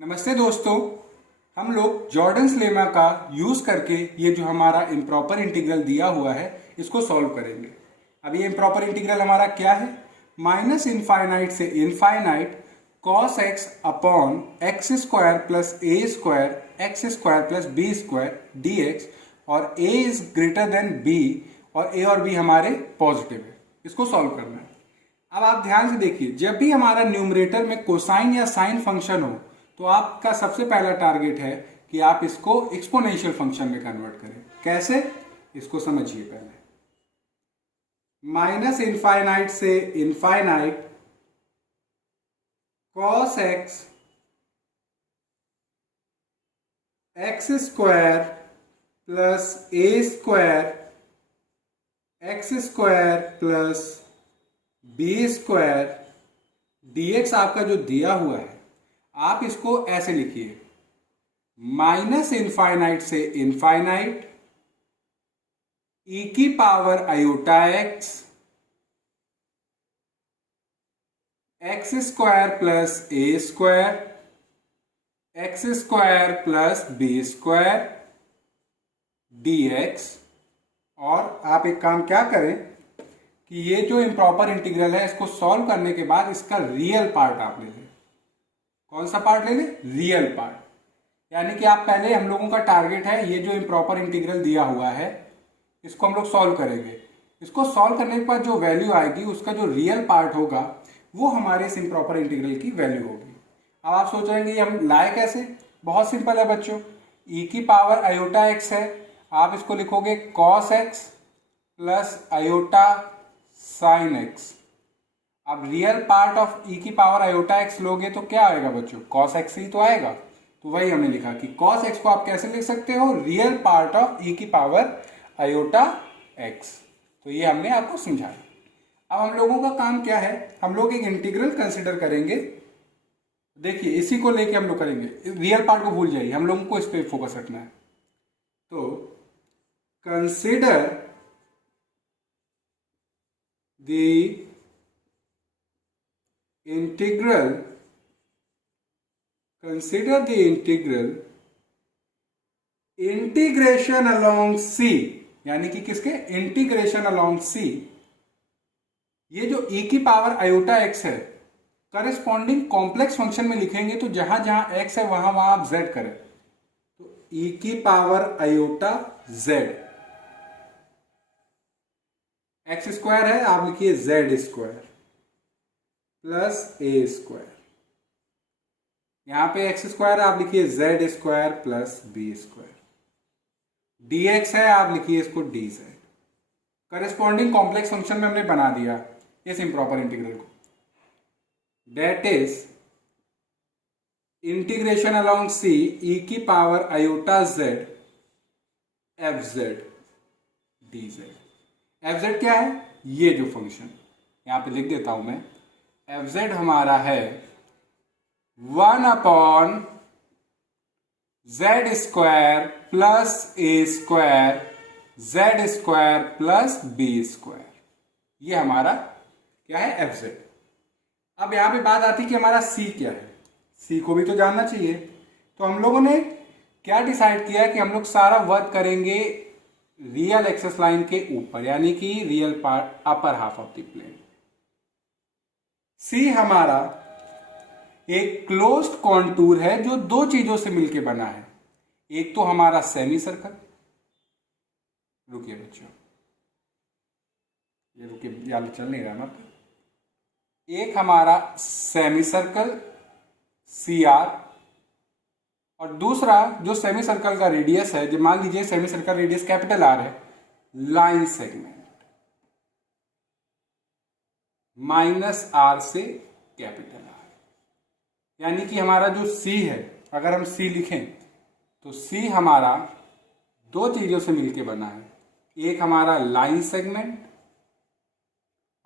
नमस्ते दोस्तों। हम लोग जॉर्डन्स लेमा का यूज करके ये जो हमारा इम्प्रॉपर इंटीग्रल दिया हुआ है इसको सॉल्व करेंगे। अब ये इम्प्रॉपर इंटीग्रल हमारा क्या है? माइनस इनफाइनाइट से infinite cos x upon x square plus ए square x square plus b square D x, और a is greater than b और ए और बी हमारे पॉजिटिव है। इसको सॉल्व करना है। अब आप ध्यान से देखिए, जब भी हमारा न्यूमरेटर में कोसाइन या साइन फंक्शन हो तो आपका सबसे पहला टारगेट है कि आप इसको एक्सपोनेंशियल फंक्शन में कन्वर्ट करें। कैसे? इसको समझिए पहले। माइनस इनफाइनाइट से infinite cos x x square plus ए square x square plus b square dx आपका जो दिया हुआ है, आप इसको ऐसे लिखिए, माइनस इनफाइनाइट से इनफाइनाइट ई की power iota x x square plus ए square x square plus b square dx। और आप एक काम क्या करें कि ये जो इम्प्रॉपर इंटीग्रल है इसको सॉल्व करने के बाद इसका रियल पार्ट आप ले लें। कौन सा पार्ट ले लें? Real part. यानी कि आप पहले, हम लोगों का टारगेट है ये जो इम्प्रॉपर इंटीग्रल दिया हुआ है इसको हम लोग सॉल्व करेंगे। इसको सॉल्व करने के बाद जो वैल्यू आएगी उसका जो रियल पार्ट होगा वो हमारे इस इम्प्रॉपर इंटीग्रल की वैल्यू होगी। अब आप सोच रहे हैं कि हम लाए कैसे? बहुत सिंपल है बच्चों। ई की पावर आयोटा एक्स है, आप इसको लिखोगे cos x plus iota sine x. अब रियल पार्ट ऑफ ई की पावर आयोटा एक्स लोगे तो क्या आएगा बच्चों? कॉस एक्स ही तो आएगा। तो वही हमने लिखा कि कॉस एक्स को आप कैसे लिख सकते हो? रियल पार्ट ऑफ ई की पावर आयोटा एक्स। तो ये हमने आपको समझाया। अब हम लोगों का काम क्या है? हम लोग एक इंटीग्रल कंसिडर करेंगे। देखिए, इसी को लेके हम लोग करेंगे। रियल पार्ट को भूल जाइए, हम लोगों को इस पर फोकस रखना है। तो consider the integral consider the integration along c, यानी कि किसके? Integration along c। ये जो e की पावर आयोटा x है करस्पॉन्डिंग कॉम्प्लेक्स फंक्शन में लिखेंगे तो जहां जहां x है वहां वहां आप z करें। तो e की power iota z, x square है, आप लिखिए z स्क्वायर प्लस ए स्क्वायर। यहां पे एक्स स्क्वायर है, आप लिखिए z square plus b square. dx है, आप लिखिए इसको dz। करस्पॉन्डिंग कॉम्प्लेक्स फंक्शन में हमने बना दिया इस इम्प्रॉपर इंटीग्रल को। Date is integration along C e की power iota Z F Z D Z. F Z क्या है? ये जो फंक्शन यहां पे लिख देता हूं मैं। एफ जेड हमारा है 1 अपॉन जेड स्क्वायर प्लस ए square z square plus b square. ये हमारा क्या है? F z. अब यहां पे बात आती है कि हमारा सी क्या है। सी को भी तो जानना चाहिए। तो हम लोगों ने क्या डिसाइड किया कि हम लोग सारा वर्क करेंगे रियल एक्सेस लाइन के ऊपर, यानी कि real part upper half of the plane. C हमारा एक क्लोज्ड कॉन्टूर है जो दो चीजों से मिलकर बना है। एक तो हमारा सेमी सर्कल, रुकिए बच्चों, ये रुकिए, याद चल नहीं रहा ना। एक हमारा सेमी सर्कल सी आर, और दूसरा जो सेमी सर्कल का रेडियस है, जो मान लीजिए semi circle radius capital R है, लाइन सेगमेंट माइनस आर से कैपिटल आर। यानी कि हमारा जो सी है, अगर हम सी लिखें तो सी हमारा दो चीजों से मिलकर बना है। एक हमारा लाइन सेगमेंट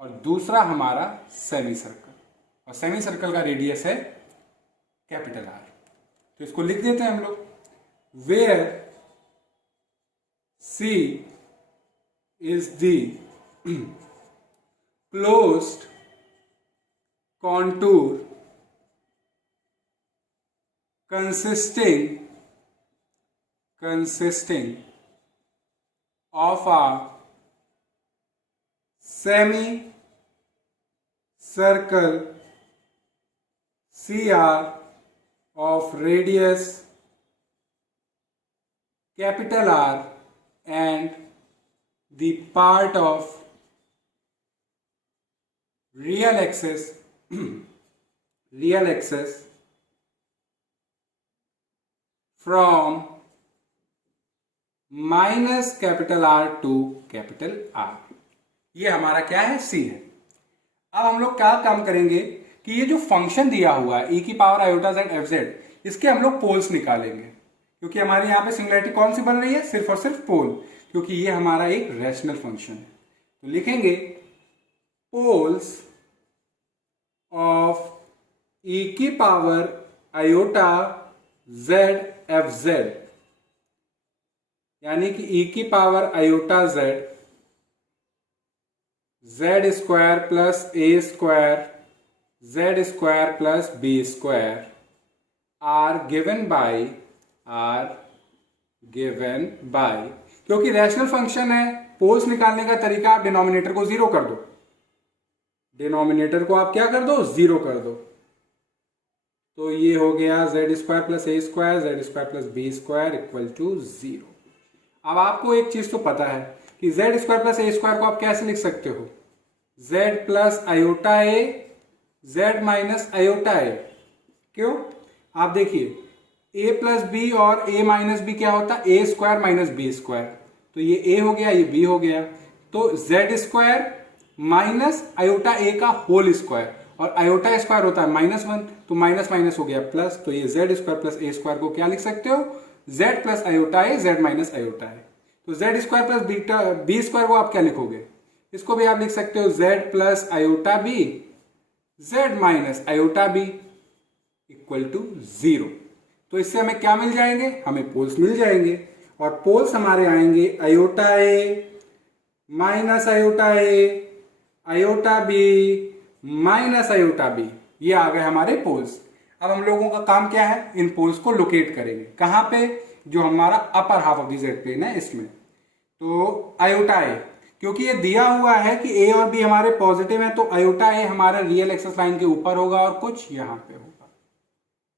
और दूसरा हमारा सेमी सर्कल, और सेमी सर्कल का रेडियस है कैपिटल आर। तो इसको लिख देते हैं हम लोग, where C is the closed contour consisting of a semi-circle CR of radius capital R and the part of real axis from minus capital R to capital R। ये हमारा क्या है, C है। अब हम लोग क्या काम करेंगे कि ये जो फंक्शन दिया हुआ है e की power iota z F Z, इसके हम लोग पोल्स निकालेंगे, क्योंकि हमारे यहाँ पे सिंगुलैरिटी कौन सी बन रही है, सिर्फ और सिर्फ पोल, क्योंकि ये हमारा एक रैशनल फंक्शन है। तो लिखेंगे पोल्स ऑफ e की power iota z F z, यानी कि e की power iota z square plus a square z square plus b square are given by, क्योंकि रैशनल फंक्शन है, पोल्स निकालने का तरीका आप डिनोमिनेटर को जीरो कर दो, डिनोमिनेटर को आप क्या कर दो, जीरो कर दो। तो ये हो गया z square plus a square z square plus b square equal to zero. अब आपको एक चीज तो पता है कि z square plus a square को आप कैसे लिख सकते हो, z plus iota a z minus iota a। क्यों, आप देखिए a प्लस बी और a माइनस बी क्या होता है, a square minus b square, तो ये a हो गया, ये b हो गया, तो z square minus iota a का होल स्क्वायर, और आयोटा स्क्वायर होता है -1, तो माइनस माइनस हो गया प्लस, तो ये z square plus a square को क्या लिख सकते हो, z plus iota a z minus iota है। तो z square plus beta b square को आप क्या लिखोगे, इसको भी आप लिख सकते हो z plus iota b z minus iota b equal to zero. तो इससे हमें क्या मिल जाएंगे, हमें पोल्स मिल जाएंगे, और पोल्स हमारे आएंगे iota a minus iota a iota b minus iota b, ये आ गए हमारे पोल्स। अब हम लोगों का काम क्या है, इन पोल्स को लोकेट करेंगे, कहां पे, जो हमारा upper half of the Z plane है इसमें। तो आयोटा ए, क्योंकि ये दिया हुआ है कि ए और बी हमारे पॉजिटिव हैं, तो आयोटा ए हमारा रियल एक्सिस लाइन के ऊपर होगा और कुछ यहां पे होगा।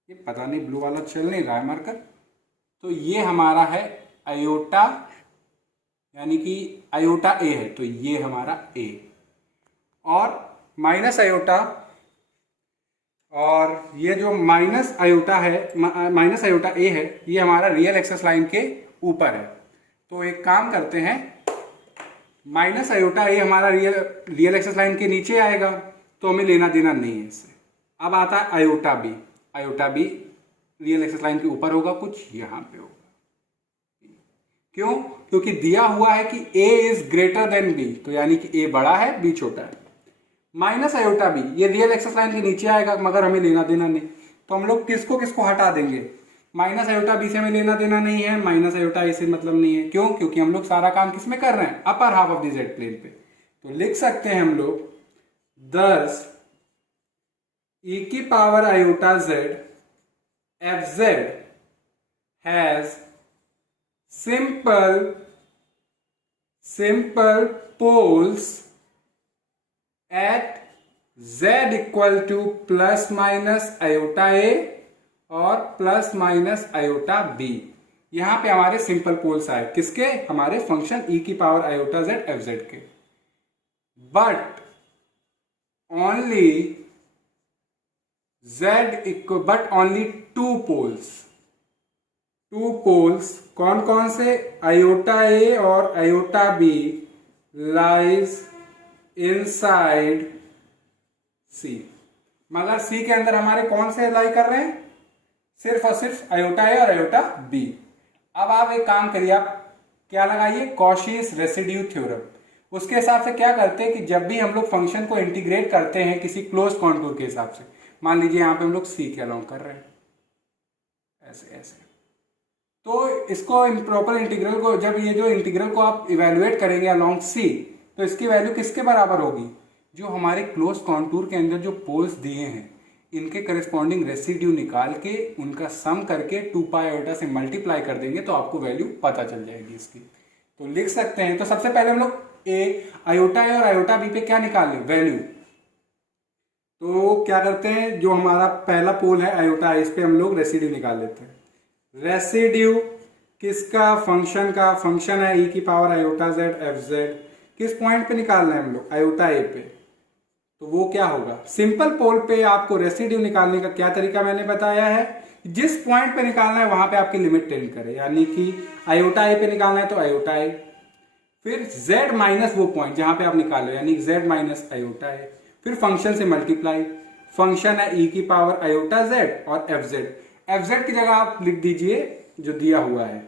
ये पता नहीं ब्लू वाला चल नहीं रहा है मार्कर, तो ये हमारा है आयोटा, यानी कि आयोटा ए है, तो ये हमारा ए, और माइनस आयोटा, और ये जो माइनस आयोटा है, माइनस आयोटा ए है, ये हमारा रियल एक्सिस लाइन के ऊपर है। तो एक काम करते हैं, माइनस आयोटा ए हमारा रियल एक्सिस लाइन के नीचे आएगा, तो हमें लेना देना नहीं है इससे। अब आता है iota B, iota B real axis line के ऊपर होगा, कुछ यहां पे होगा। क्यों, क्योंकि दिया हुआ है कि a is greater then b, तो यानी कि a बड़ा है b छोटा है। माइनस आयोटा बी, ये रियल एक्सिस लाइन के नीचे आएगा, मगर हमें लेना देना नहीं, तो हम लोग किसको किसको हटा देंगे, माइनस आयोटा बी से हमें लेना देना नहीं है, माइनस आयोटा ए से मतलब नहीं है। क्यों, क्योंकि हम लोग सारा काम किस में कर रहे हैं, upper half of the Z plane पे। तो लिख सकते हैं हम लोग, दस e की power iota Z F Z has simple poles at z equal to plus minus iota a और प्लस माइनस आयोटा b। यहां पे हमारे सिंपल पोल्स आए, किसके, हमारे फंक्शन e की power iota z F Z के। बट ओनली टू पोल्स, कौन कौन से, आयोटा ए और iota B lies inside C, मगर सी के अंदर हमारे कौन से लाई कर रहे हैं, सिर्फ और सिर्फ आयोटा ए और आयोटा बी। अब आप एक काम करिए, आप क्या लगाइए, कॉशीस रेसिड्यू थ्योरम। उसके हिसाब से क्या करते हैं कि जब भी हम लोग फंक्शन को इंटीग्रेट करते हैं किसी क्लोज कॉन्टूर के हिसाब से, मान लीजिए यहाँ पे हम लोग सी के अलोंग कर रहे हैं, ऐसे ऐसे, तो इसको इम्प्रॉपर इंटीग्रल को, जब ये जो इंटीग्रल को आप इवेल्युएट करेंगे अलोंग सी, तो इसकी वैल्यू किसके बराबर होगी, जो हमारे क्लोज कॉन्टूर के अंदर जो पोल्स दिए हैं इनके करस्पॉन्डिंग रेसिड्यू निकाल के उनका सम करके 2 पाई आयोटा से मल्टीप्लाई कर देंगे तो आपको वैल्यू पता चल जाएगी इसकी। तो लिख सकते हैं, तो सबसे पहले हम लोग आयोटा ए और आयोटा बी पे क्या निकाल लें, वैल्यू। तो क्या करते हैं, जो हमारा पहला पोल है आयोटा इस पे हम लोग रेसिड्यू निकाल लेते हैं। रेसिड्यू किसका, फंक्शन का, फंक्शन है ई की power iota Z F Z. किस पॉइंट पे निकालना है हम लोग, आयोटा ए पे। तो वो क्या होगा, सिंपल पोल पे आपको रेसिड्यू निकालने का क्या तरीका मैंने बताया है, जिस पॉइंट पे निकालना है वहां पे आपकी लिमिट टेंड करे, यानी कि आयोटा ए पे निकालना है तो आयोटा ए, फिर z माइनस वो पॉइंट जहां पे आप निकाल रहे हो यानी z माइनस आयोटा ए, फिर फंक्शन से मल्टीप्लाई। फंक्शन है ई की पावर आयोटा जेड और एफ जेड की जगह आप लिख दीजिए जो दिया हुआ है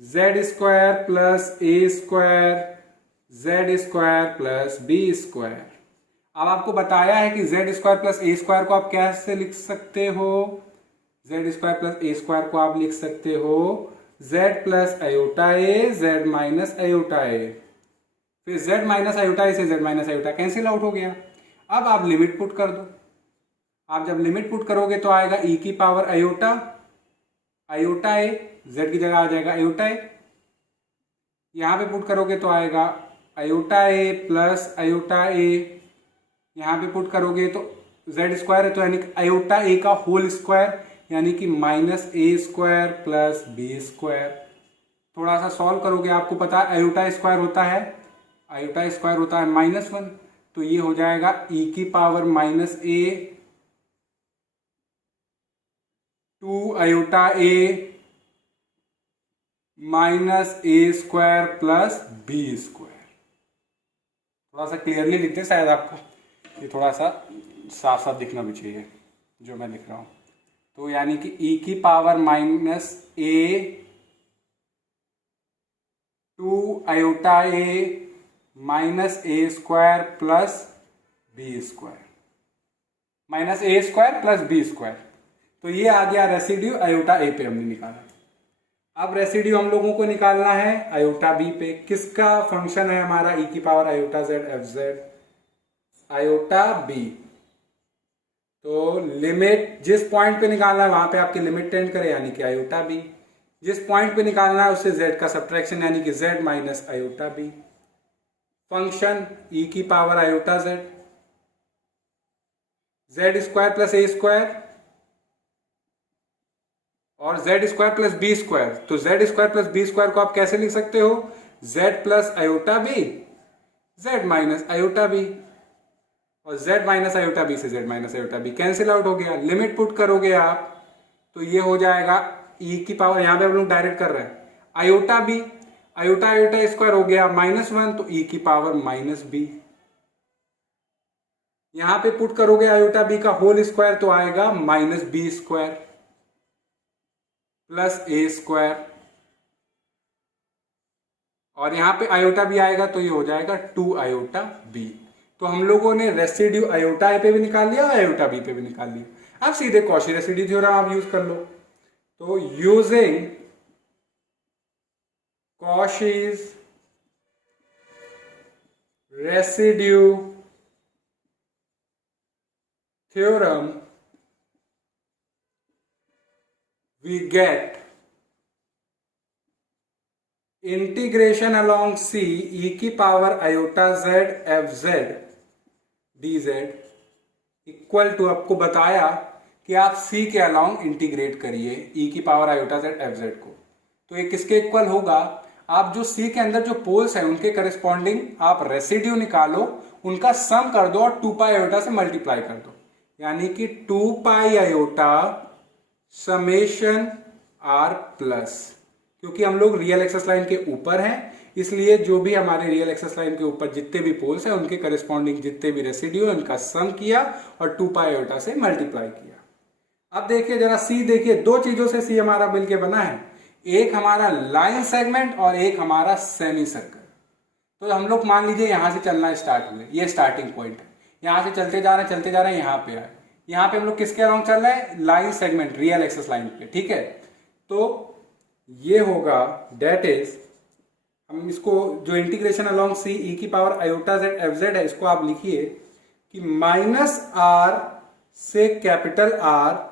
जेड स्क्वायर प्लस ए square z square plus b square. अब आपको बताया है कि जेड स्क्वायर प्लस ए स्क्वायर को आप कैसे लिख सकते हो, जेड स्क्वायर प्लस ए स्क्वायर को आप लिख सकते हो z plus iota a z minus iota ए, फिर जेड माइनस आयोटा ए से Z minus iota cancel out हो गया। अब आप लिमिट पुट कर दो, आप जब लिमिट पुट करोगे तो आएगा ई की power iota iota a, Z की जगह आ जाएगा आयोटा ए, यहां पे पुट करोगे तो आएगा आयोटा ए प्लस आयोटा ए, यहां पे पुट करोगे तो जेड स्क्वायर है तो यानी आयोटा ए का होल स्क्वायर यानी कि माइनस ए स्क्वायर प्लस बी स्क्वायर। थोड़ा सा सॉल्व करोगे आपको पता है आयोटा स्क्वायर होता है, आयोटा स्क्वायर होता है -1, तो ये हो जाएगा ई की power minus a 2 iota a minus A square plus b square. थोड़ा सा क्लियरली लिखते हैं, शायद आपको ये थोड़ा सा साफ साफ दिखना भी चाहिए जो मैं लिख रहा हूं। तो यानी कि ई की power minus a 2 iota a minus A square plus b square, minus A square plus b square. तो ये आ गया रेसिड्यू आयोटा ए पे हमने निकाला। अब रेसिड्यू हम लोगों को निकालना है आयोटा बी पे, किसका फंक्शन है हमारा ई की power iota Z F Z iota B. तो लिमिट जिस पॉइंट पे निकालना है वहां पे आपकी लिमिट टेंड करे यानी कि आयोटा बी, जिस पॉइंट पे निकालना है उससे z का सब्ट्रैक्शन यानी कि z minus iota b. Function ई की power iota z, z square plus ए स्क्वायर और z square plus b square. तो z square plus b square को आप कैसे लिख सकते हो, z plus iota b z minus iota b, और z माइनस आयोटा बी से z minus iota b cancel out हो गया। लिमिट पुट करोगे आप तो ये हो जाएगा e की पावर, यहां पे हम लोग डायरेक्ट कर रहे हैं iota B, iota iota square हो गया -1 तो e की पावर माइनस बी, यहां पे पुट करोगे आयोटा बी का होल स्क्वायर तो आएगा माइनस बी स्क्वायर प्लस ए स्क्वायर, और यहां पे आयोटा बी आएगा तो ये हो जाएगा 2 आयोटा बी। तो हम लोगों ने रेसिड्यू आयोटा ए पे भी निकाल लिया और आयोटा बी पे भी निकाल लिया। अब सीधे कॉची रेसिड्यू थ्योरम आप यूज कर लो। तो using Cauchy's residue theorem we get integration along C e की power iota z F Z D Z equal to, आपको बताया कि आप C के अलोंग इंटीग्रेट करिए e की power iota z F Z को। तो ये किसके इक्वल होगा, आप जो C के अंदर जो पोल्स हैं उनके करस्पॉन्डिंग आप रेसिड्यू निकालो, उनका सम कर दो और 2 पाई आयोटा से मल्टीप्लाई कर दो, यानी कि 2 pi iota summation R plus, क्योंकि हम लोग रियल एक्सेस लाइन के ऊपर हैं इसलिए जो भी हमारे रियल एक्सेस लाइन के ऊपर जितने भी पोल्स हैं उनके करस्पॉन्डिंग जितने भी रेसिड्यू हैं उनका सम किया और 2 पाई आयोटा से मल्टीप्लाई किया। अब देखिए जरा सी, देखिए दो चीजों से सी हमारा मिलके बना है, एक हमारा लाइन सेगमेंट और एक हमारा सेमी सर्कल। तो हम लोग मान लीजिए यहां से चलना स्टार्ट हुए, ये स्टार्टिंग पॉइंट है, यहां से चलते जा रहे हैं यहाँ पे आए, यहाँ पे हम लोग किसके अराउंड चल रहे हैं, line segment real access line पे, ठीक है। तो ये होगा डेट इज, हम इसको जो इंटीग्रेशन अलोंग सी ई की power iota Z F Z है इसको आप लिखिए कि -r से कैपिटल आर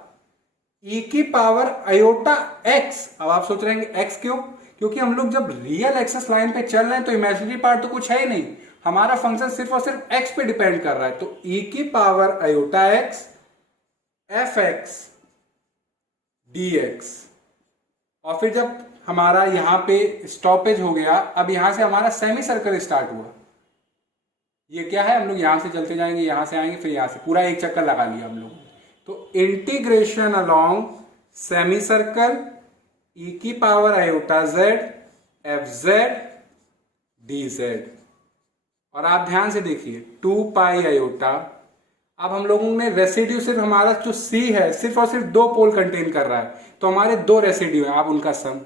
ई की पावर आयोटा एक्स। अब आप सोच रहे हैं एक्स क्यों? क्योंकि हम लोग जब रियल एक्सेस लाइन पे चल रहे हैं तो इमेजिनरी पार्ट तो कुछ है ही नहीं, हमारा फंक्शन सिर्फ और सिर्फ एक्स पे डिपेंड कर रहा है। तो ई की power iota x F x D x. और फिर जब हमारा यहां पे स्टॉपेज हो गया, अब यहां से हमारा सेमी सर्कल स्टार्ट हुआ। ये क्या है, हम लोग यहां से चलते जाएंगे, यहां से आएंगे, फिर यहां से पूरा एक चक्कर लगा लिया हम लोग। तो इंटीग्रेशन अलोंग सेमी सर्कल ई की power iota Z F Z D z. और आप ध्यान से देखिए 2 पाई आयोटा। अब हम लोगों ने रेसिड्यू सिर्फ हमारा जो सी है सिर्फ और सिर्फ 2 पोल कंटेन कर रहा है, तो हमारे 2 रेसिड्यू है, आप उनका सम,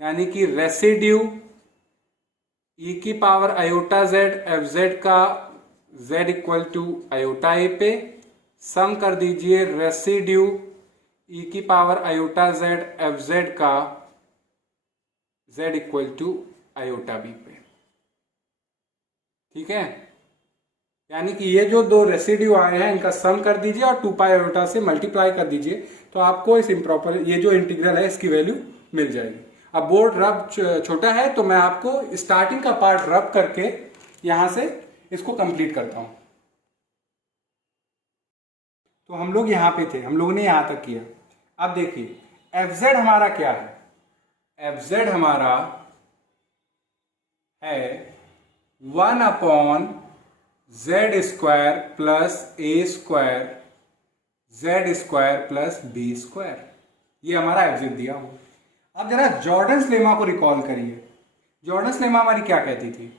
यानी कि रेसिड्यू ई की power iota Z F Z का Z equal to iota a पे, सम कर दीजिए रेसिड्यू ई की power iota Z F Z का Z equal to iota b पे। ठीक है, यानी कि ये जो 2 रेसिड्यू आए हैं इनका सम कर दीजिए और 2 पाई आयोटा से मल्टीप्लाई कर दीजिए, तो आपको इस इम्प्रॉपर ये जो इंटीग्रल है इसकी वैल्यू मिल जाएगी। अब बोर्ड रब छोटा है तो मैं आपको स्टार्टिंग का पार्ट रब करके यहां से इसको कंप्लीट करता हूं। तो हम लोग यहां पे थे, हम लोगों ने यहां तक किया। अब देखिए एफ जेड हमारा क्या है, एफ जेड हमारा है 1 जेड स्क्वायर प्लस ए square z square plus b square. ये हमारा एफ जेड दिया हुआ। अब जरा जॉर्डन्स लेमा को रिकॉल करिए। जॉर्डन्स लेमा हमारी क्या कहती थी?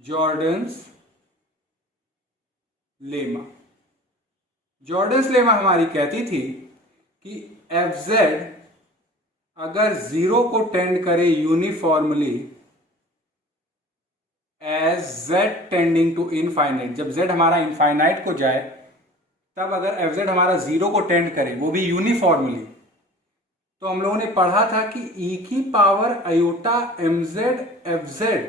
जॉर्डन्स लेमा, जॉर्डन्स लेमा हमारी कहती थी कि एफ जेड अगर 0 को टेंड करे uniformly as Z tending to infinite, जब जेड हमारा इनफाइनाइट को जाए तब अगर एफ जेड हमारा 0 को टेंड करे वो भी यूनिफॉर्मली, तो हम लोगों ने पढ़ा था कि ई की power iota M Z F Z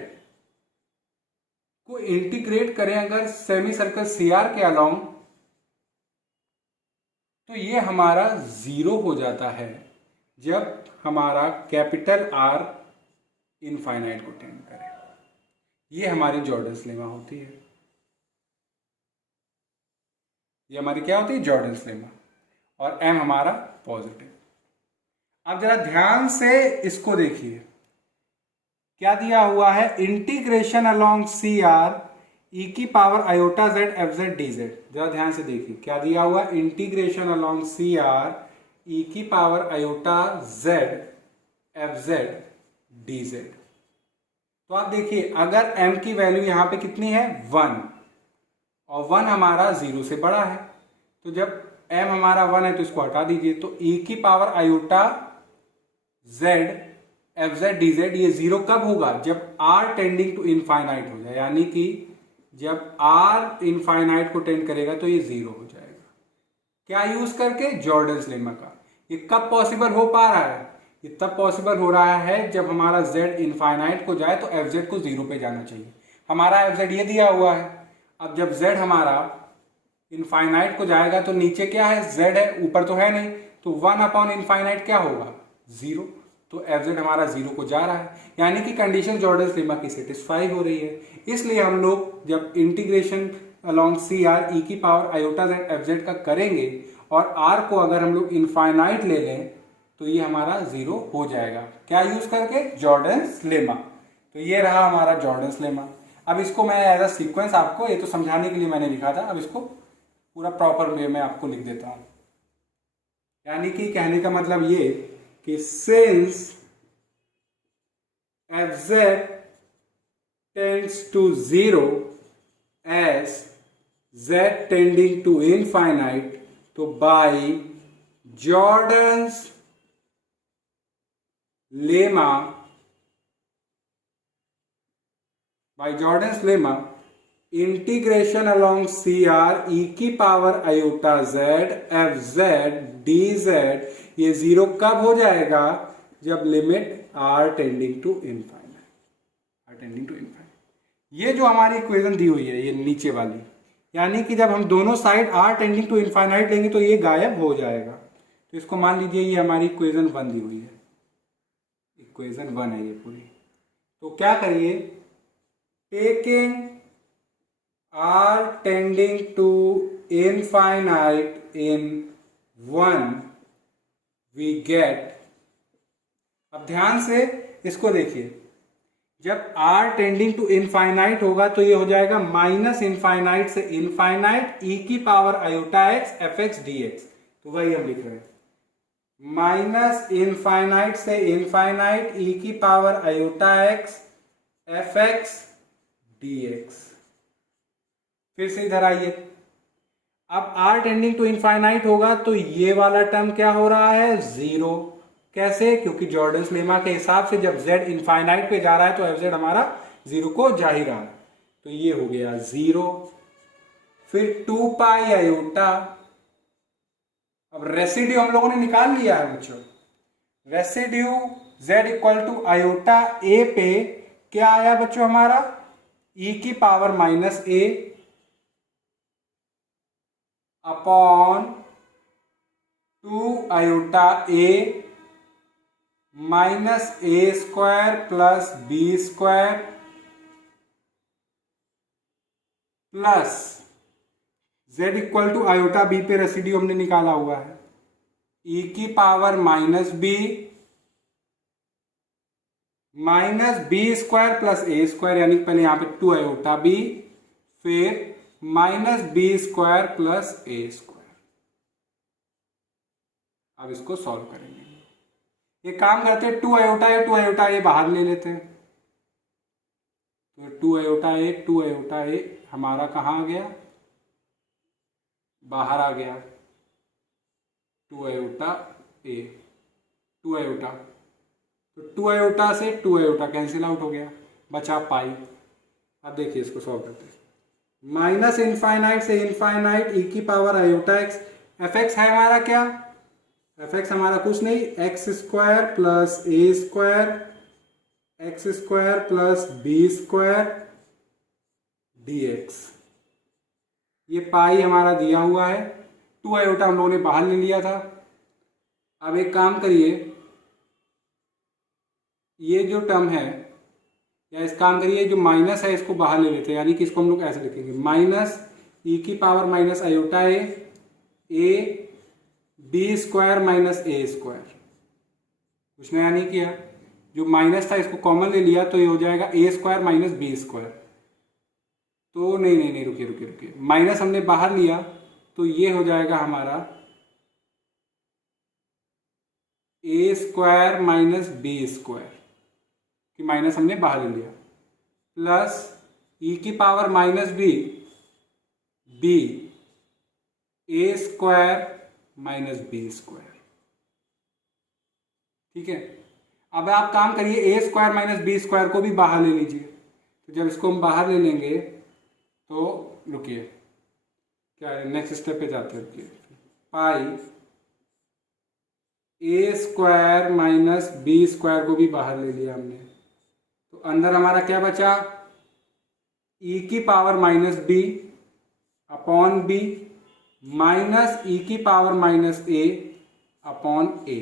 को इंटीग्रेट करें अगर सेमी सर्कल सी आर के अलोंग, तो ये हमारा 0 हो जाता है जब हमारा कैपिटल आर इनफाइनाइट को टेंड करे। ये हमारी जॉर्डन्स लेमा होती है। ये हमारी क्या होती है? Jordans lemma. और एम हमारा पॉजिटिव। अब जरा ध्यान से इसको देखिए, क्या दिया हुआ है? Integration along C R e की power iota Z F Z D z. जरा ध्यान से देखिए क्या दिया हुआ? Integration along C R e की power iota Z F Z D z. तो आप देखिए अगर m की वैल्यू यहां पे कितनी है? 1, और 1 हमारा 0 से बड़ा है, तो जब m हमारा 1 है तो इसको हटा दीजिए, तो e की power iota z F Z D z, ये 0 कब होगा? जब r टेंडिंग टू इनफाइनाइट हो जाए, यानी कि जब r इनफाइनाइट को टेंड करेगा तो ये 0 हो जाएगा। क्या यूज करके? जॉर्डन्स लेमा का। ये कब पॉसिबल हो पा रहा है? ये तब पॉसिबल हो रहा है जब हमारा z इनफाइनाइट को जाए तो एफ जेड को 0 पे जाना चाहिए। हमारा एफ जेड ये दिया हुआ है। अब जब z हमारा इनफाइनाइट को जाएगा तो नीचे क्या है? z है, ऊपर तो है नहीं, तो 1 इनफाइनाइट क्या होगा? 0। तो एफ जेड हमारा 0 को जा रहा है, यानी कि कंडीशन जॉर्डन्स लेमा की सेटिस्फाई हो रही है। इसलिए हम लोग जब integration along C R e की power iota Z F Z का करेंगे और r को अगर हम लोग इनफाइनाइट ले लें तो ये हमारा 0 हो जाएगा। क्या यूज करके? Jordans lemma. तो ये रहा हमारा जॉर्डन्स लेमा। अब इसको मैं एज अ सीक्वेंस आपको, ये तो समझाने के लिए मैंने लिखा था, अब इसको पूरा प्रॉपर वे में आपको लिख देता हूं। यानी कि कहने का मतलब ये कि since f z tends to 0 as Z tending to infinite, तो by Jordan's lemma, by Jordan's lemma, integration along C R e की power iota Z F Z D z, ये 0 कब हो जाएगा? जब limit R tending to infinite, R tending to infinite. ये जो हमारी इक्वेशन दी हुई है, ये नीचे वाली, यानी कि जब हम दोनों side R tending to infinite लेंगे तो ये गायब हो जाएगा। तो इसको मान लीजिए ये हमारी इक्वेशन 1 दी हुई है, इक्वेशन 1 है ये पूरी। तो क्या करिए, taking R tending to infinite in 1 we get, अब ध्यान से इसको देखिए, जब r टेंडिंग टू इनफाइनाइट होगा तो ये हो जाएगा माइनस इनफाइनाइट से इनफाइनाइट e की power iota x F x D x. तो वही हम लिख रहे हैं, माइनस इनफाइनाइट से इनफाइनाइट e की power iota x F x D x. फिर से इधर आइए, अब r टेंडिंग टू इनफाइनाइट होगा तो ये वाला टर्म क्या हो रहा है, जीरो। कैसे, क्योंकि जॉर्डन्स लेमा के हिसाब से जब z इनफाइनाइट पे जा रहा है तो एफ जेड हमारा जीरो को जा ही रहा है, तो ये हो गया जीरो। फिर 2 पाई आयोटा, अब रेसिड्यू हम लोगों ने निकाल लिया है बच्चों, residue z equal to iota a पे क्या आया बच्चों हमारा, e की power minus a upon 2 iota a minus A square plus b square plus z equal to iota b पे रेसिड्यू हमने निकाला हुआ है, e की power minus b minus B square plus ए स्क्वायर, यानी पहले यहां पे 2 आयोटा b फिर माइनस बी स्क्वायर प्लस ए स्क्वायर। अब इसको सॉल्व करेंगे, ये काम करते हैं 2 आयोटा ए बाहर ले लेते हैं, तो 2 आयोटा ए हमारा कहाँ आ गया, बाहर आ गया, 2 आयोटा ए, 2 आयोटा, तो 2 आयोटा से 2 आयोटा कैंसिल आउट हो गया, बचा पाई। अब देखिए इसको सॉल्व करते हैं, माइनस इनफाइनाइट से इनफाइनाइट e की power iota x, F x है हमारा क्या, एफ एक्स हमारा कुछ नहीं, एक्स स्क्वायर प्लस ए square x square plus b square D x. ये पाई हमारा दिया हुआ है, 2 आयोटा हम लोगों ने बाहर ले लिया था। अब एक काम करिए, ये जो टर्म है, या इस काम करिए जो माइनस है इसको बाहर ले लेते हैं, यानी कि इसको हम लोग ऐसे लिखेंगे, माइनस ई की power minus iota A B square minus A square, कुछ नया नहीं किया, जो माइनस था इसको कॉमन ले लिया तो ये हो जाएगा ए स्क्वायर माइनस बी स्क्वायर। तो नहीं रुकिए, माइनस हमने बाहर लिया तो ये हो जाएगा हमारा ए स्क्वायर माइनस बी स्क्वायर, कि माइनस हमने बाहर ले लिया, प्लस ई की पावर माइनस बी ए स्क्वायर माइनस बी स्क्वायर। ठीक है, अब आप काम करिए, ए स्क्वायर माइनस बी स्क्वायर को भी बाहर ले लीजिए, तो जब इसको हम बाहर ले लेंगे तो रुकिए, क्या है नेक्स्ट स्टेप पे जाते हैं, रुकिए, पाई ए स्क्वायर माइनस बी स्क्वायर को भी बाहर ले लिया हमने, तो अंदर हमारा क्या बचा, ई की power minus B upon B minus ई की power minus A upon a.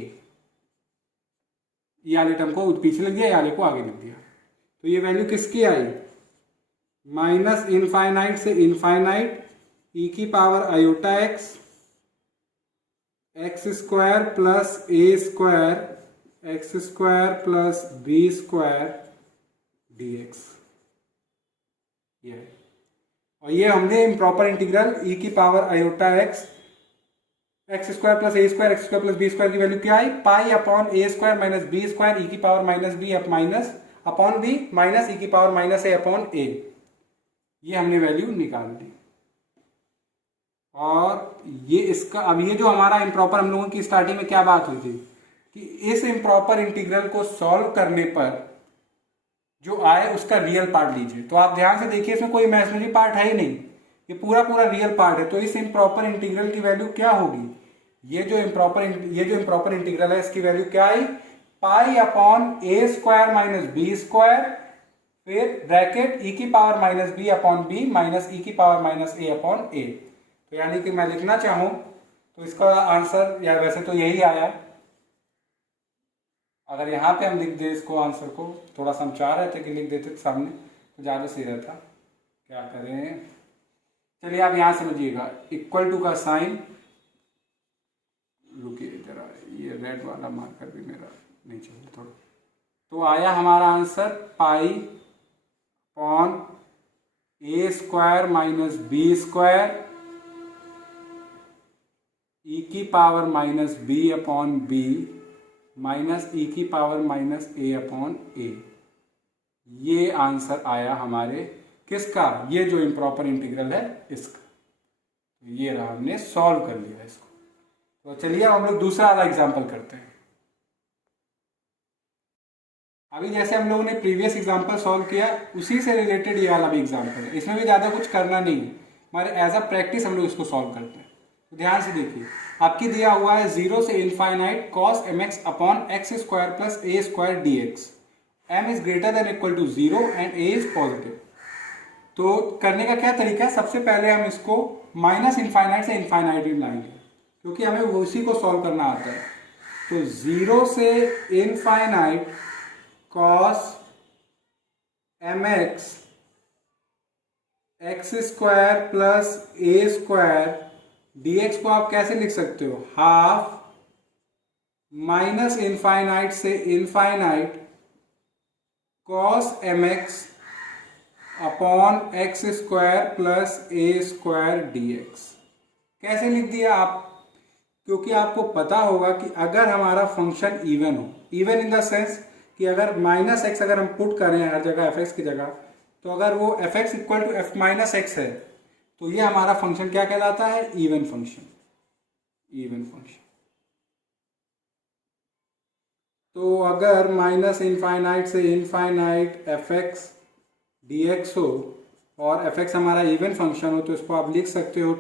ये वाले टर्म को पीछे लिख दिया, ये वाले को आगे लिख दिया, तो ये वैल्यू किसकी आई, माइनस इनफाइनाइट से इनफाइनाइट ई की power iota x x square plus ए square x square plus b square D x. ये और ये हमने इम्प्रॉपर इंटीग्रल ई की power iota x x square plus ए square x square plus b square की value क्या आई, pi upon ए square minus B square e की power minus b minus upon B minus ई की power minus A upon a. ये हमने value निकाल दी। और ये इसका, अब ये जो हमारा इम्प्रॉपर, हम लोगों की स्टार्टिंग में क्या बात हुई थी कि इस इम्प्रॉपर इंटीग्रल को सॉल्व करने पर जो आए उसका रियल पार्ट लीजिए। तो आप ध्यान से देखिए, इसमें कोई इमेजिनरी पार्ट है ही नहीं, ये पूरा रियल पार्ट है। तो इस इम्प्रॉपर इंटीग्रल की वैल्यू क्या होगी, ये जो इम्प्रॉपर इंटीग्रल है इसकी वैल्यू क्या आई, पाई अपॉन ए स्क्वायर माइनस बी स्क्वायर फिर ब्रैकेट e की power minus B upon B minus e की power minus A upon A. तो यानी कि मैं लिखना चाहूं तो इसका आंसर, या वैसे तो यही आया, अगर यहाँ पे हम लिख दें इसको आंसर को, थोड़ा सा हम चाह रहे थे कि लिख देते सामने तो ज़्यादा सही रहता। क्या करें, चलिए आप यहाँ समझिएगा, इक्वल टू का साइन, रुकिए जरा, ये रेड वाला मार्कर भी मेरा नहीं चाहिए थोड़ा। तो आया हमारा आंसर पाई अपॉन ए square minus B square e की power minus B upon B minus ई की power minus A upon a. ये आंसर आया हमारे किसका, ये जो इम्प्रॉपर इंटीग्रल है इसका। तो ये रहा, हमने सॉल्व कर लिया इसको। तो चलिए हम लोग दूसरा वाला एग्जाम्पल करते हैं। अभी जैसे हम लोगों ने प्रीवियस एग्जाम्पल सॉल्व किया उसी से रिलेटेड ये वाला भी एग्जाम्पल है, इसमें भी ज़्यादा कुछ करना नहीं है, हमारे एज अ प्रैक्टिस हम लोग इसको सॉल्व करते हैं। तो ध्यान से देखिए, आपकी दिया हुआ है 0 से infinite cos mx upon x square plus A square D X, M is greater than equal to 0 and A is positive. तो करने का क्या तरीका है, सबसे पहले हम इसको माइनस इनफाइनाइट से इनफाइनाइट में लाएंगे, क्योंकि हमें उसी को सॉल्व करना आता है। तो 0 से infinite cos mx x square plus ए स्क्वायर dx को आप कैसे लिख सकते हो, हाफ माइनस इनफाइनाइट से infinite cos mx upon x square plus ए स्क्वायर dx। कैसे लिख दिया आप, क्योंकि आपको पता होगा कि अगर हमारा फंक्शन इवन हो, इवन इन द सेंस कि अगर माइनस एक्स अगर हम पुट करें हर जगह एफ एक्स की जगह, तो अगर वो F X equal to F minus X है तो ये हमारा फंक्शन क्या कहलाता है, इवन फंक्शन, इवन फंक्शन। तो अगर माइनस इनफाइनाइट से infinite F x D x हो और एफ एक्स हमारा इवन फंक्शन हो, तो इसको आप लिख सकते हो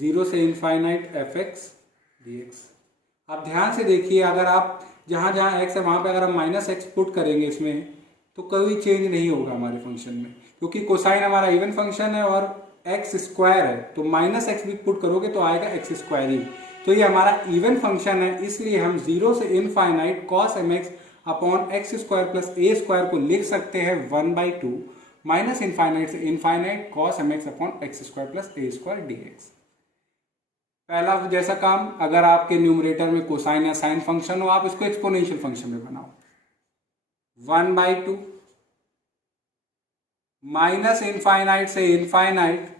0 से infinite F x D x. आप ध्यान से देखिए, अगर आप जहाँ जहाँ एक्स है वहाँ पे अगर हम माइनस एक्स पुट करेंगे इसमें, तो कोई चेंज नहीं होगा हमारे फंक्शन में, क्योंकि कोसाइन हमारा इवन फंक्शन है और एक्स स्क्वायर है, तो माइनस एक्स भी पुट करोगे तो आएगा एक्स स्क्वायर ही। तो ये हमारा इवन फंक्शन है, इसलिए हम 0 से infinite cos mx upon x square plus ए स्क्वायर को लिख सकते हैं 1/2 माइनस इनफाइनाइट से infinite cos mx upon x square plus ए स्क्वायर dx। पहला जैसा काम, अगर आपके न्यूमरेटर में कोसाइन या साइन फंक्शन हो, आप इसको एक्सपोनेंशियल फंक्शन में बनाओ, 1/2 माइनस इनफाइनाइट से इनफाइनाइट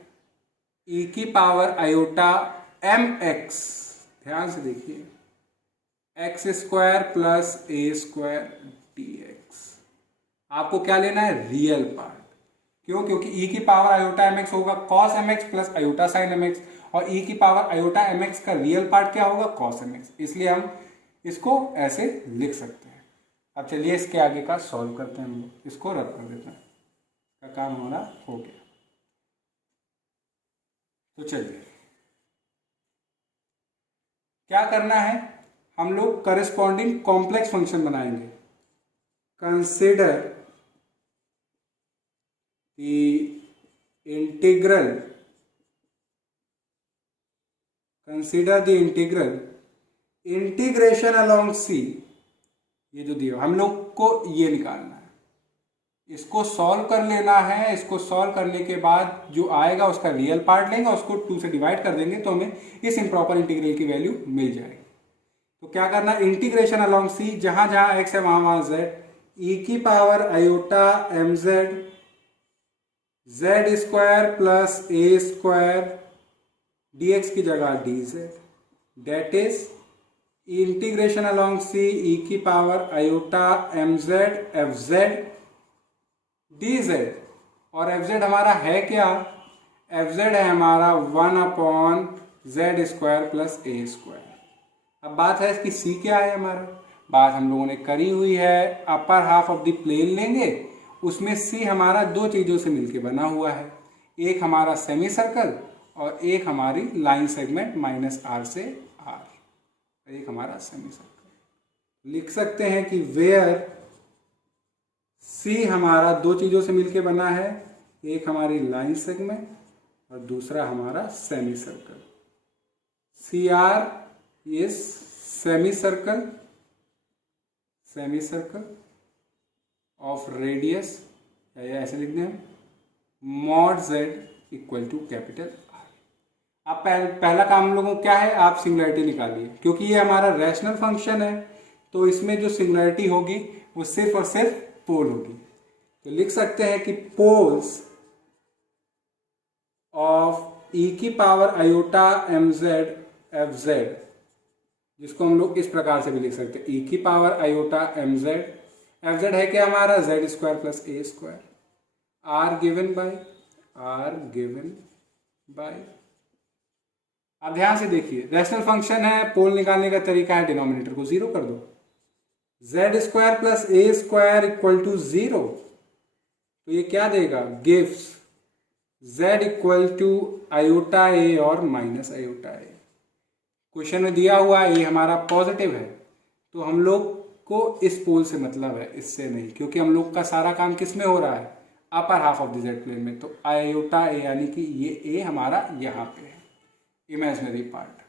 ई की पावर आयोटा एम एक्स, ध्यान से देखिए, एक्स स्क्वायर प्लस ए स्क्वायर डी एक्स। आपको क्या लेना है, रियल पार्ट। क्यों, क्योंकि ई की पावर आयोटा एम एक्स होगा cos M X plus iota sine M X, और ई की पावर आयोटा एम एक्स का रियल पार्ट क्या होगा, कॉस एम एक्स, इसलिए हम इसको ऐसे लिख सकते हैं। अब चलिए इसके आगे का सॉल्व करते हैं, हम लोग इसको रब कर देते हैं, का काम हमारा हो गया। तो चलिए क्या करना है, हम लोग करस्पॉन्डिंग कॉम्प्लेक्स फंक्शन बनाएंगे। Consider the integral, consider the integral integration along c, ये जो दिया हम लोग को ये निकालना है, इसको सॉल्व कर लेना है। इसको सॉल्व करने के बाद जो आएगा उसका रियल पार्ट लेंगे, उसको 2 से डिवाइड कर देंगे तो हमें इस इम्प्रॉपर इंटीग्रल की वैल्यू मिल जाएगी। तो क्या करना, इंटीग्रेशन अलोंग सी, जहां जहां एक्स है वहां वहां जेड, ई की power iota M z z square plus ए स्क्वायर डी एक्स की जगह d z, that is integration along c e की power iota M Z F Z D z. और एफ जेड हमारा है क्या, एफ जेड है हमारा 1/z स्क्वायर प्लस ए square. अब बात है इसकी सी क्या है, हमारा बात हम लोगों ने करी हुई है, upper half of the plane लेंगे, उसमें सी हमारा दो चीज़ों से मिलके बना हुआ है, एक हमारा सेमी सर्कल और एक हमारी लाइन सेगमेंट -r से r, एक हमारा सेमी सर्कल। लिख सकते हैं कि वेयर सी हमारा दो चीज़ों से मिलके बना है, एक हमारी लाइन सेगमेंट और दूसरा हमारा semi circle. C R is semi circle of radius, या ऐसे लिख दें हम, mod Z equal to capital R. अब पहला काम हम लोगों को क्या है, आप सिंगुलैरिटी निकालिए, क्योंकि ये हमारा रैशनल फंक्शन है तो इसमें जो सिंगुलैरिटी होगी वो सिर्फ और सिर्फ पोल होगी। तो लिख सकते हैं कि पोल्स ऑफ ई की power iota M Z F Z, जिसको हम लोग इस प्रकार से भी लिख सकते हैं, ई की power iota M Z, F Z है क्या हमारा Z square plus A square, are given by. अब ध्यान से देखिए, रैशनल फंक्शन है, पोल निकालने का तरीका है डिनोमिनेटर को जीरो कर दो, z square plus A square equal to zero, तो ये क्या देगा, gives z equal to iota ए और माइनस आयोटा ए। क्वेश्चन में दिया हुआ ए हमारा पॉजिटिव है, तो हम लोग को इस पोल से मतलब है, इससे नहीं, क्योंकि हम लोग का सारा काम किस में हो रहा है, upper half of the Z plane में। तो आयोटा ए यानी कि ये ए हमारा यहाँ पे है, इमेजिनरी पार्ट,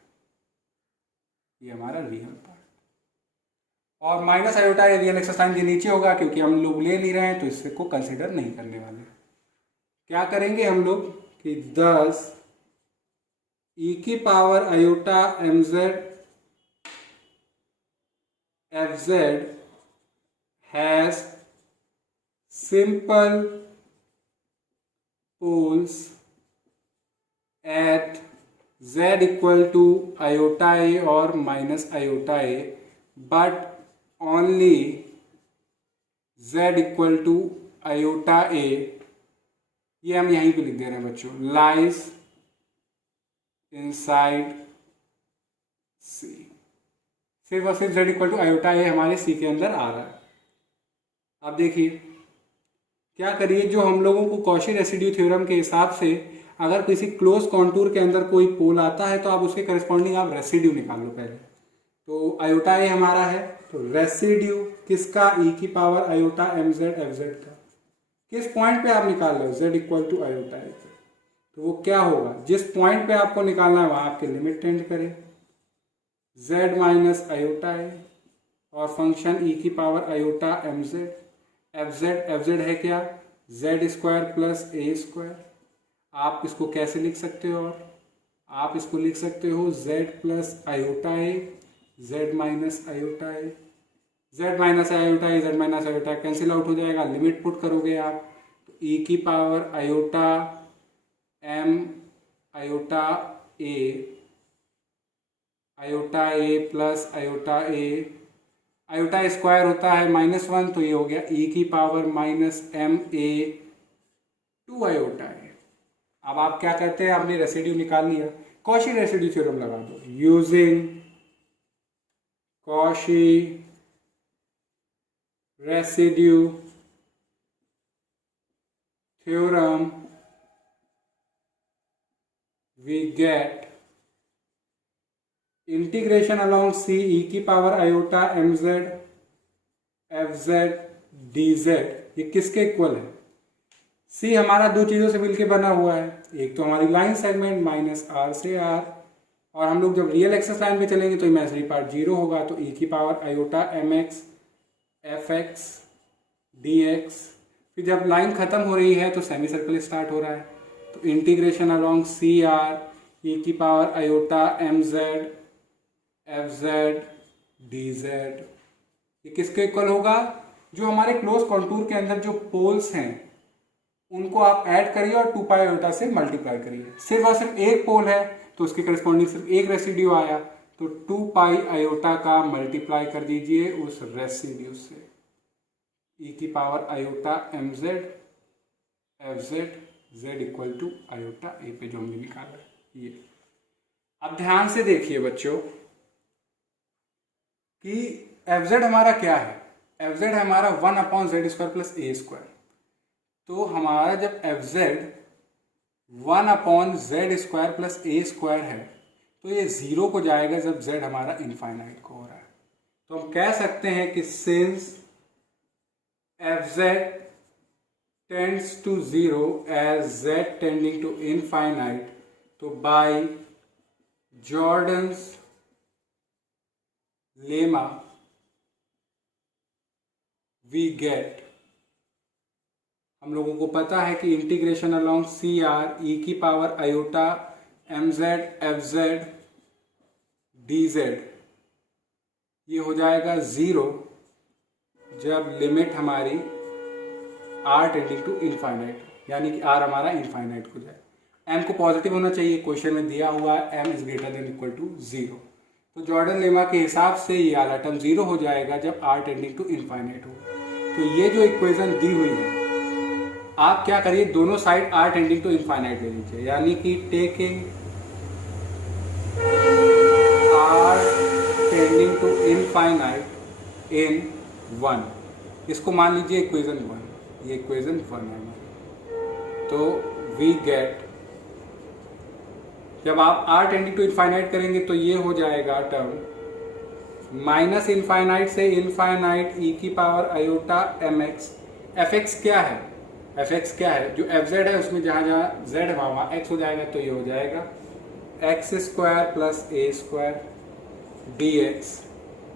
ये हमारा रियल पार्ट, और minus iota a real axis line के नीचे होगा, क्योंकि हम लोग ले नहीं रहे हैं तो इससे को कंसिडर नहीं करने वाले। क्या करेंगे हम लोग कि 10 ई की power iota M Z F Z has simple poles at z equal to iota ए और minus iota a, but only z equal to iota a, ये हम यहीं पे लिख दे रहे हैं बच्चों, लाइज इनसाइड सी, सिर्फ और सिर्फ z इक्वल टू आयोटा ए हमारे सी के अंदर आ रहा है। अब देखिए क्या करिए, जो हम लोगों को कॉशी रेसिड्यू थ्योरम के हिसाब से अगर किसी क्लोज कॉन्टूर के अंदर कोई पोल आता है तो आप उसके करस्पॉन्डिंग आप रेसिड्यू निकाल लो पहले। तो आयोटा ए हमारा है, तो रेसिड्यू किसका, ई की power iota M Z F Z का, किस पॉइंट पे आप निकाल रहे हो, z equal to iota A, तो वो क्या होगा, जिस पॉइंट पे आपको निकालना है वहां आपके लिमिट टेंड करें z माइनस आयोटा ए और फंक्शन ई की power iota M Z F Z है क्या, जेड स्क्वायर प्लस ए स्क्वायर। आप इसको कैसे लिख सकते हो, और आप इसको लिख सकते हो z plus iota a z minus iota a, z minus iota a z minus iota cancel out हो जाएगा, लिमिट पुट करोगे आप तो ई की power iota m iota a plus iota square होता है -1, तो ये हो गया ई की power minus M a two iota a. अब आप क्या करते हैं, आपने रेसिड्यू निकाल लिया, कॉशी रेसिड्यू थ्योरम लगा दो, using Cauchy residue theorem we get integration along c e की power iota mz fz dz, ये किसके इक्वल है, c हमारा दो चीजों से मिलके बना हुआ है, एक तो हमारी लाइन सेगमेंट माइनस r से r, और हम लोग जब रियल एक्सिस लाइन पे चलेंगे तो इमेजिनरी पार्ट जीरो होगा, तो e की power iota mx fx dx। फिर जब लाइन खत्म हो रही है तो सेमी सर्कल स्टार्ट हो रहा है, तो integration along C R e की power iota M Z F Z D z, ये किसके इक्वल होगा, जो हमारे क्लोज कॉन्टूर के अंदर जो पोल्स हैं उनको आप ऐड करिए और 2 पाई आयोटा से मल्टीप्लाई करिए, सिर्फ और सिर्फ एक पोल है तो उसके करस्पॉन्डिंग सिर्फ एक रेसिड्यू आया, तो 2 पाई आयोटा का मल्टीप्लाई कर दीजिए उस रेसिड्यू से, ई की power iota M Z F z z equal to iota a पे जो हमने निकाला है ये। अब ध्यान से देखिए बच्चों कि एफ जेड हमारा क्या है, एफ जेड हमारा 1/z स्क्वायर प्लस ए स्क्वायर, तो हमारा जब f z 1/z square plus ए स्क्वायर है तो ये जीरो को जाएगा जब z हमारा इनफाइनाइट को हो रहा है, तो हम कह सकते हैं कि since f z tends to zero as Z tending to infinite, तो by Jordan's lemma we get, हम लोगों को पता है कि integration along C R e की power iota M Z F Z D z, ये हो जाएगा ज़ीरो जब लिमिट हमारी आर टेंडिंग टू इनफाइनाइट, यानी कि आर हमारा इनफाइनाइट हो जाए। एम को पॉजिटिव होना चाहिए, क्वेश्चन में दिया हुआ है M is greater than equal to zero, तो जॉर्डन लेमा के हिसाब से ये वाला टर्म ज़ीरो हो जाएगा जब आर टेंडिंग टू इनफाइनाइट हो। तो ये जो इक्वेशन दी हुई है, आप क्या करिए, दोनों side R tending to infinite ले लीजिए, यानी कि taking R tending to infinite in one, इसको मान लीजिए इक्वेशन वन, ये इक्वेशन वन है। तो वी गेट, जब आप आर टेंडिंग टू इनफाइनाइट करेंगे तो ये हो जाएगा टर्म माइनस इनफाइनाइट से इनफाइनाइट ई की power iota M X. F X क्या है, एफ एक्स क्या है, जो एफ जेड है उसमें जहाँ जहाँ जेड है वहाँ एक्स हो जाएगा, तो ये हो जाएगा एक्स स्क्वायर प्लस ए स्क्वायर डी एक्स,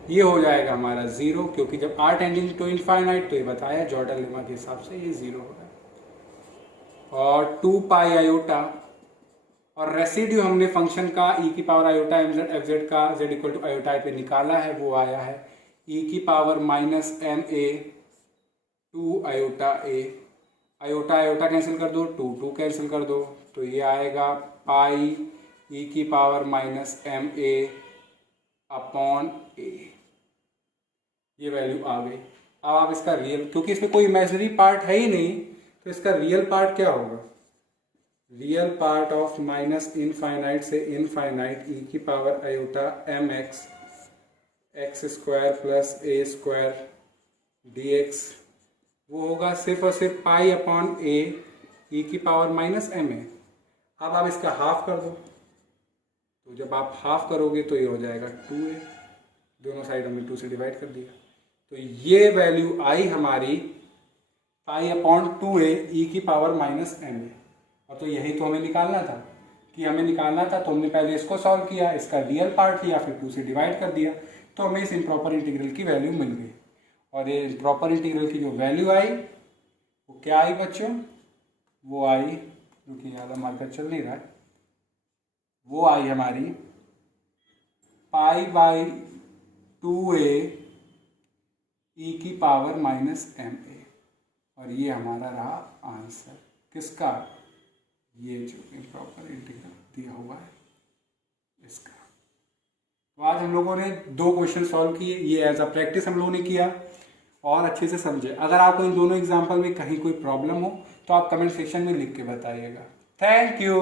ये हो जाएगा हमारा ज़ीरो, क्योंकि जब आर टेंडिंग टू इनफाइनाइट, तो ये बताया जॉर्डन लेमा के हिसाब से ये ज़ीरो होगा। और 2 पाई आयोटा, और रेसिड्यू हमने फंक्शन का ई की power iota M Z F Z का जेड इक्वल टू आयोटा पे निकाला है, वो आया है ई की power minus M A 2 iota A, iota iota cancel कर दो, 2 2 कैंसिल कर दो, तो ये आएगा पाई ई की power minus M a upon a, ये वैल्यू आ गई। अब आप इसका रियल, क्योंकि इसमें कोई इमेजिनरी पार्ट है ही नहीं, तो इसका रियल पार्ट क्या होगा, real part of minus infinite से इनफाइनाइट ई की power iota M x x square plus ए स्क्वायर डी एक्स, वो होगा सिर्फ और सिर्फ पाई अपॉन ए ई की पावर माइनस एम ए। अब आप इसका हाफ कर दो, तो जब आप हाफ करोगे तो ये हो जाएगा 2a, दोनों साइड हमने 2 से डिवाइड कर दिया, तो ये वैल्यू आई हमारी पाई अपॉन 2a ई की पावर माइनस एम ए। और तो यही तो हमें निकालना था, कि हमें निकालना था, तो हमने पहले इसको सॉल्व किया, इसका रियल पार्ट लिया, फिर 2 से डिवाइड कर दिया, तो हमें इस इम्प्रॉपर इंटीग्रल की वैल्यू मिल गई। और ये इम्प्रॉपर इंटीग्रल की जो वैल्यू आई वो क्या आई बच्चों, वो आई, क्योंकि ज़्यादा मार्कर चल नहीं रहा है, वो आई हमारी पाई बाई 2a ई की पावर माइनस एम ए, और ये हमारा रहा आंसर किसका, ये जो इम्प्रॉपर इंटीग्रल दिया हुआ है इसका। तो आज हम लोगों ने 2 क्वेश्चन सॉल्व किए, ये एज अ प्रैक्टिस हम लोगों ने किया, और अच्छे से समझे। अगर आपको इन दोनों एग्जाम्पल में कहीं कोई प्रॉब्लम हो तो आप कमेंट सेक्शन में लिख के बताइएगा। Thank you.